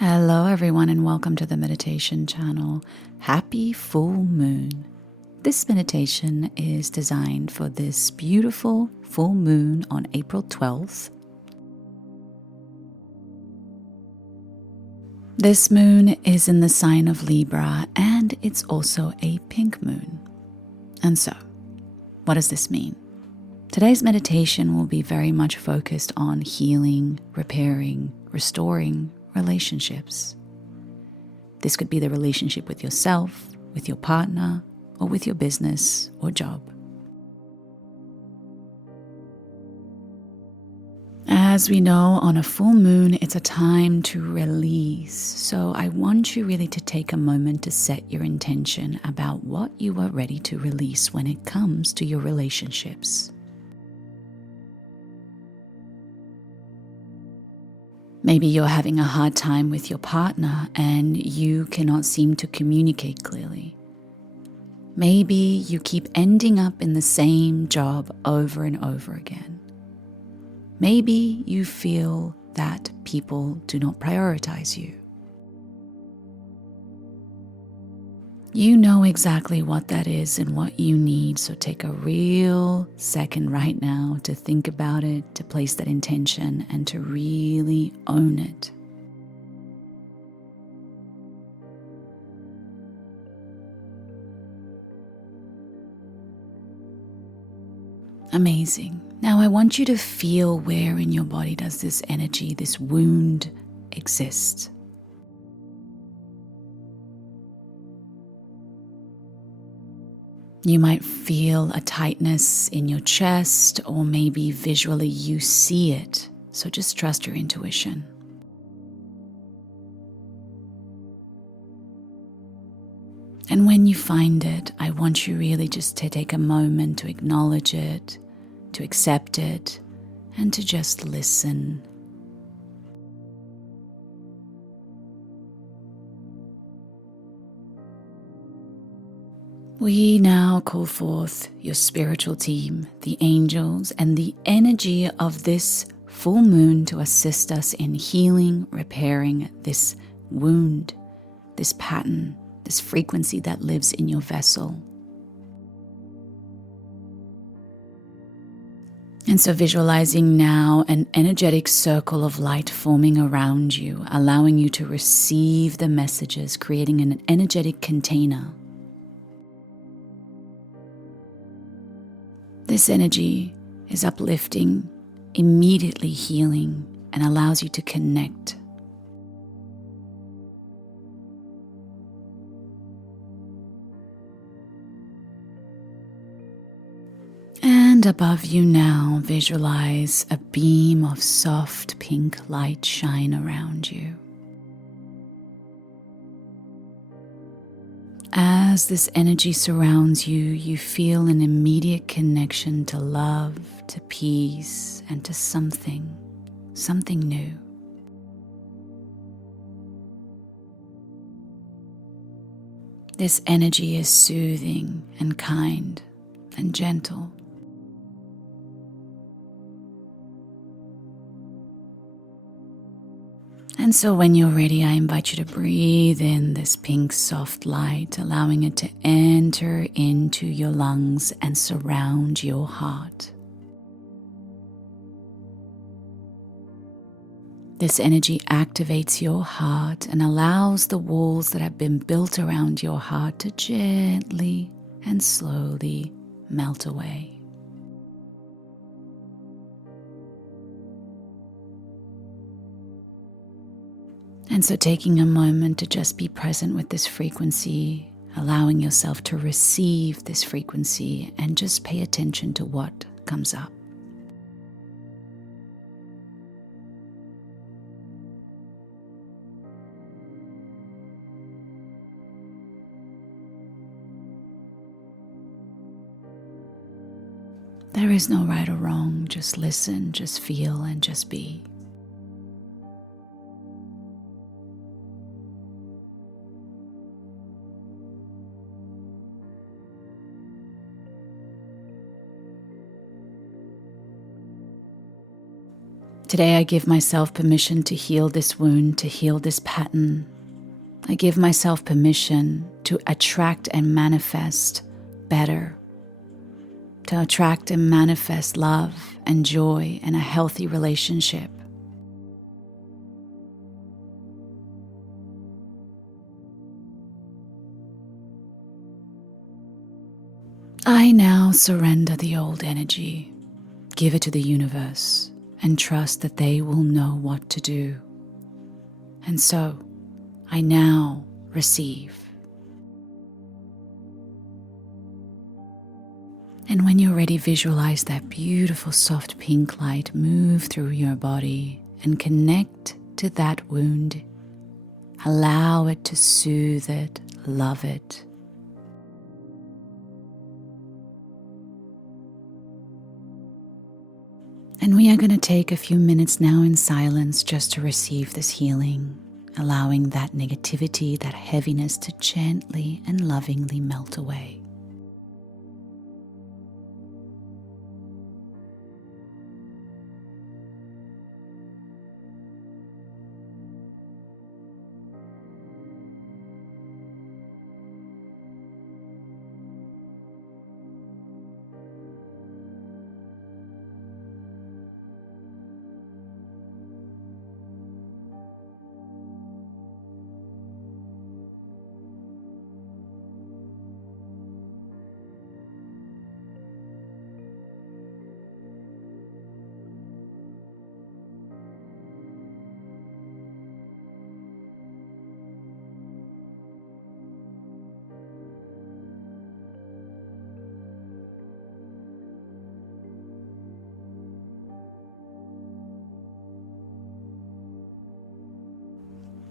Hello everyone and welcome to the meditation channel. Happy full moon. This meditation is designed for this beautiful full moon on April 12th. This moon is in the sign of Libra and it's also a pink moon. And so, what does this mean? Today's meditation will be very much focused on healing, repairing, restoring relationships. This could be the relationship with yourself, with your partner, or with your business or job. As we know, on a full moon, it's a time to release. So I want you really to take a moment to set your intention about what you are ready to release when it comes to your relationships. Maybe you're having a hard time with your partner and you cannot seem to communicate clearly. Maybe you keep ending up in the same job over and over again. Maybe you feel that people do not prioritize you. You know exactly what that is and what you need, so take a real second right now to think about it, to place that intention, and to really own it. Amazing. Now I want you to feel where in your body does this energy, this wound exist. You might feel a tightness in your chest, or maybe visually you see it. So just trust your intuition. And when you find it, I want you really just to take a moment to acknowledge it, to accept it, and to just listen. We now call forth your spiritual team, the angels, and the energy of this full moon to assist us in healing, repairing this wound, this pattern, this frequency that lives in your vessel. And so visualizing now an energetic circle of light forming around you, allowing you to receive the messages, creating an energetic container. This energy is uplifting, immediately healing, and allows you to connect. And above you now, visualize a beam of soft pink light shine around you. As this energy surrounds you, you feel an immediate connection to love, to peace, and to something new. This energy is soothing and kind and gentle. And so when you're ready, I invite you to breathe in this pink soft light, allowing it to enter into your lungs and surround your heart. This energy activates your heart and allows the walls that have been built around your heart to gently and slowly melt away. And so taking a moment to just be present with this frequency, allowing yourself to receive this frequency and just pay attention to what comes up. There is no right or wrong, just listen, just feel, and just be. Today I give myself permission to heal this wound, to heal this pattern. I give myself permission to attract and manifest better, to attract and manifest love and joy and a healthy relationship. I now surrender the old energy, give it to the universe, and trust that they will know what to do. And so, I now receive. And when you're ready, visualize that beautiful soft pink light move through your body and connect to that wound. Allow it to soothe it, love it. And we are going to take a few minutes now in silence just to receive this healing, allowing that negativity, that heaviness to gently and lovingly melt away.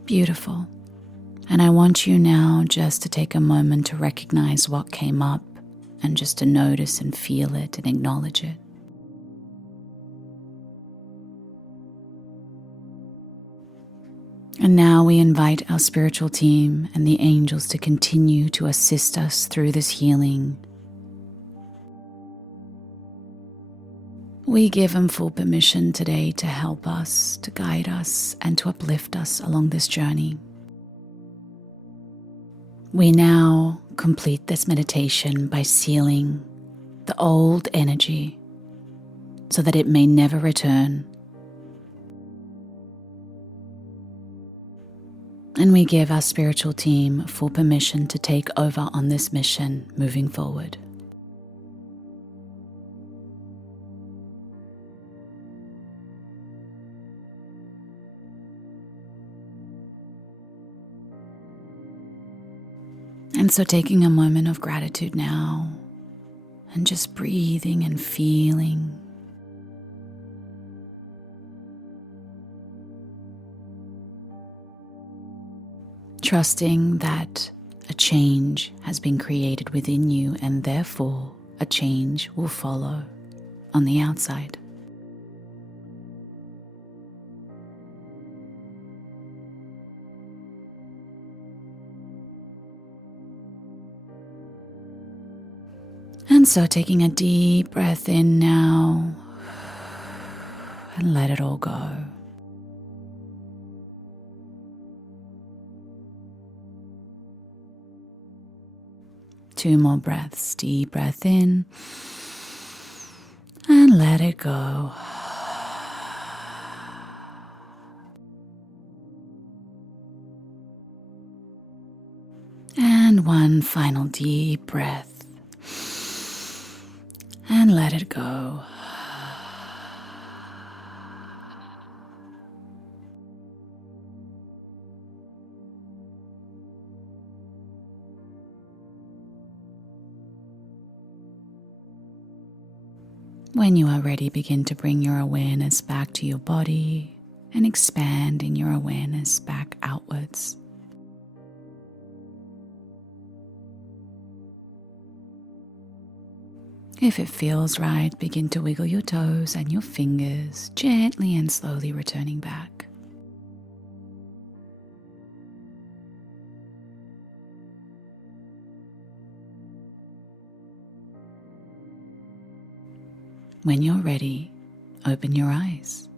Beautiful. And I want you now just to take a moment to recognize what came up and just to notice and feel it and acknowledge it. And now we invite our spiritual team and the angels to continue to assist us through this healing. We give them full permission today to help us, to guide us, and to uplift us along this journey. We now complete this meditation by sealing the old energy so that it may never return. And we give our spiritual team full permission to take over on this mission moving forward. And so taking a moment of gratitude now and just breathing and feeling. Trusting that a change has been created within you and therefore a change will follow on the outside. And so taking a deep breath in now and let it all go. Two more breaths. Deep breath in and let it go. And one final deep breath. And let it go. When you are ready, begin to bring your awareness back to your body and expanding your awareness back outwards. If it feels right, begin to wiggle your toes and your fingers, gently and slowly returning back. When you're ready, open your eyes.